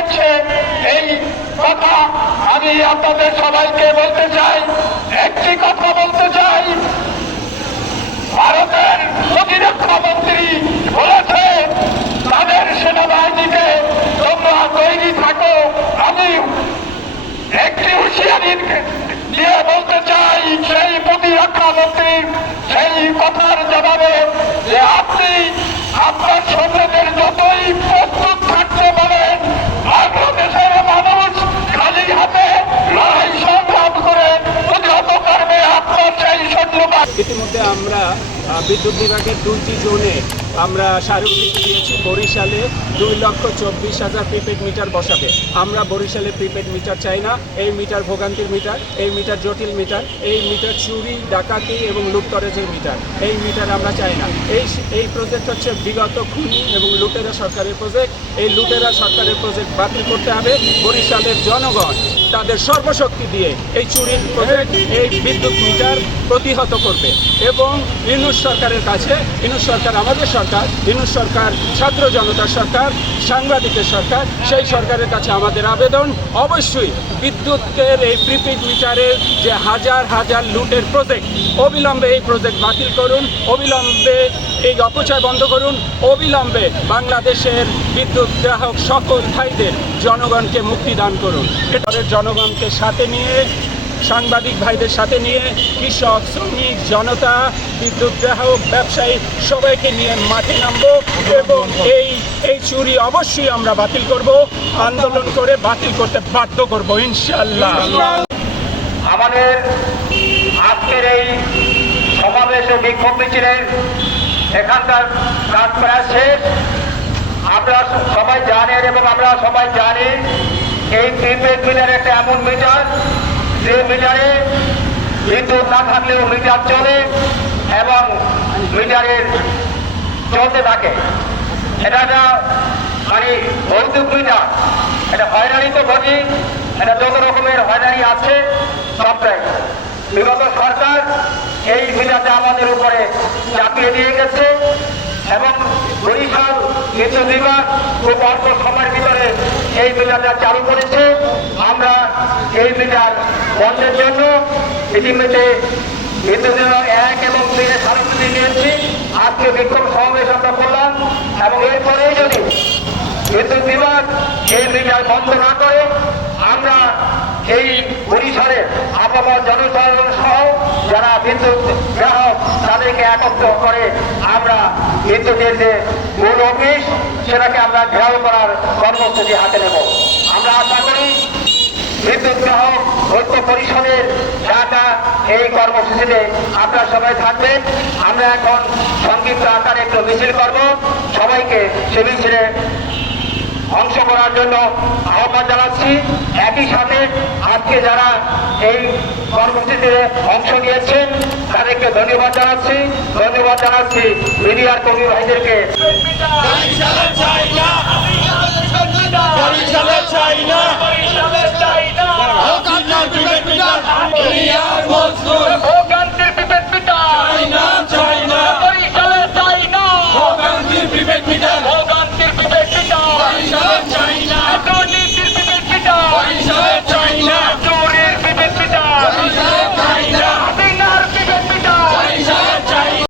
দিয়েছে। এই কথা আমি আপনাদের সবাইকে বলতে চাই, একটি কথা বলতে চাই, ভারতের প্রতিরক্ষা মন্ত্রী বলেছে তাদের সেনাবাহিনীকে তোমরা তৈরি থাকো। আমি একটি হুঁশিয়ারি দিয়ে বলতে চাই সেই প্রতিরক্ষা মন্ত্রীর সেই কথার জবাবে যে আপনি আপনার সৈন্যদের যতই প্রস্তুত থাকতে পারেন, বাংলাদেশের মানুষ খালি হাতে লড়াই সংগ্রাম করে প্রতিহত করবে আপনার সেই সৈন্যবাহিনী। ইতিমধ্যে আমরা বিদ্যুৎ বিভাগের 2টি জোনে আমরা স্মারকলিপি দিয়েছি। বরিশালে 2,24,000 প্রিপেড মিটার বসাবে। আমরা বরিশালে প্রিপেড মিটার চাই না। এই মিটার ভোগান্তির মিটার, এই মিটার জটিল মিটার, এই মিটার চুরি ডাকাতি এবং লুটতরাজের মিটার। এই মিটার আমরা চাই না। এই প্রজেক্ট হচ্ছে বিগত খুনি এবং লুটেরা সরকারের প্রজেক্ট। এই লুটেরা সরকারের প্রজেক্ট বাতিল করতে হবে। বরিশালের জনগণ তাদের সর্বশক্তি দিয়ে এই চুরির প্রজেক্ট, এই বিদ্যুৎ মিটার প্রতিহত করবে। এবং ইউনূস সরকারের কাছে, ইউনূস সরকার আমাদের সরকার, ইউনূস সরকার ছাত্র জনতার সরকার, সাংবাদিকের সরকার, সেই সরকারের কাছে আমাদের আবেদন, অবশ্যই বিদ্যুতের এই প্রিপেড মিটারের যে হাজার হাজার লুটের প্রজেক্ট, অবিলম্বে এই প্রজেক্ট বাতিল করুন, অবিলম্বে এই অপচয় বন্ধ করুন, অবিলম্বে বাংলাদেশের বিদ্যুৎ গ্রাহক সকল ভাইদের জনগণকে মুক্তি দান করুন। এটার জনগণকে সাথে নিয়ে, সাংবাদিক ভাইদের সাথে নিয়ে, কৃষক, শ্রমিক, জনতা, বিদ্যুৎ গ্রাহক, ব্যবসায়ী সবাইকে নিয়ে মাঠে নামবো এবং এই চুরি অবশ্যই আমরা বাতিল করব, আন্দোলন করে বাতিল করতে বাধ্য করব ইনশাআল্লাহ। আমাদের আজকের এই সমাবেশে বিক্ষোভ মিছিলের এখানকার কাজ প্রায় শেষ। আপনারা সবাই জানেন এবং আমরা সবাই জানি এই প্রিপেড মিটার একটা এমন মিটার যে মিটারে বিদ্যুৎ না থাকলেও মিটার চলে এবং মিটারের চলতে থাকে। এটা একটা মানে ভৌতিক মিটার, এটা হয়রানি তো ঘটি, এটা যত রকমের হয়রানি আছে সবটাই বিগত সরকার এই মিটারটা আমাদের উপরে চাপিয়ে দিয়ে গেছে এবং বরিশাল বিদ্যুৎ বিভাগ খুব অল্প সময়ের ভিতরে এই মিটারটা চালু করেছে। আমরা এই মিটার বন্ধের জন্য ইতিমধ্যে বিদ্যুৎ বিভাগ 1 এবং 3 স্মারকলিপি নিয়েছি। আজকে বিক্ষোভ সমাবেশ আমরা করলাম এবং এরপরেই যদি বিদ্যুৎ বিভাগ এই মিটার বন্ধ না করে আমরা এই বরিশালের আবহাওয়া জনসাধারণ সহ যারা বিদ্যুৎ গ্রাহক তাদেরকে একত্র করে আমরা বিদ্যুতের যে মূল অফিস সেটাকে আমরা ঘেরাও করার কর্মসূচি হাতে নেব। আমরা আশা করি বিদ্যুৎ গ্রাহক ঐক্য পরিষদের ডাকা এই কর্মসূচিতে আপনারা সবাই থাকবেন। আমরা এখন সংক্ষিপ্ত আকারে একটু মিছিল করব। সবাইকে সে মিছিলে অংশ করার জন্য আহ্বান জানাচ্ছি। একই সাথে আজকে যারা এই কর্মসূচিতে অংশ নিয়েছেন তাদেরকে ধন্যবাদ জানাচ্ছি মিডিয়ার কর্মী ভাইদেরকে।